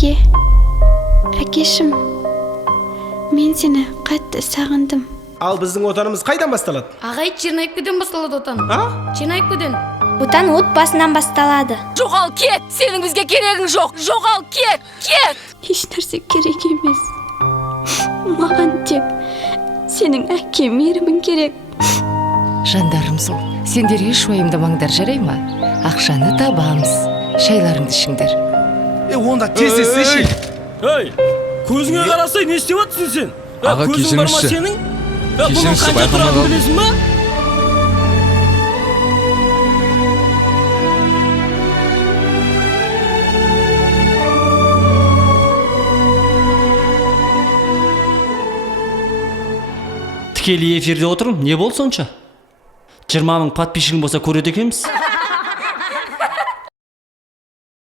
Әкешім, мен сені қатты сағындым. Ал біздің отанымыз қайдан басталады? Ағай, Чернайкіден басталады отан. Чернайкіден. Отан отбасынан басталады. Жоғал кет, сенің бізге керегің жоқ. Жоғал кет, кет. Еш нәрсе керек емес. Маған тек сенің әке мейірімің керек. Жандарымсың, сендер еш уайымдамаңдар, жарай ма? Ақшаны табамыз, шайларыңды ішіңдер. Онда тез еші. Ей, көзіңе қарасай не істеп жатсың сен? Аға, кешіріңізші. Кешіріңізші, байқамай қалдым. Білесің ба? Тікелей эфирде отырмын, не бол сонша? 20 мың подписчигің болса көреді екенбіз.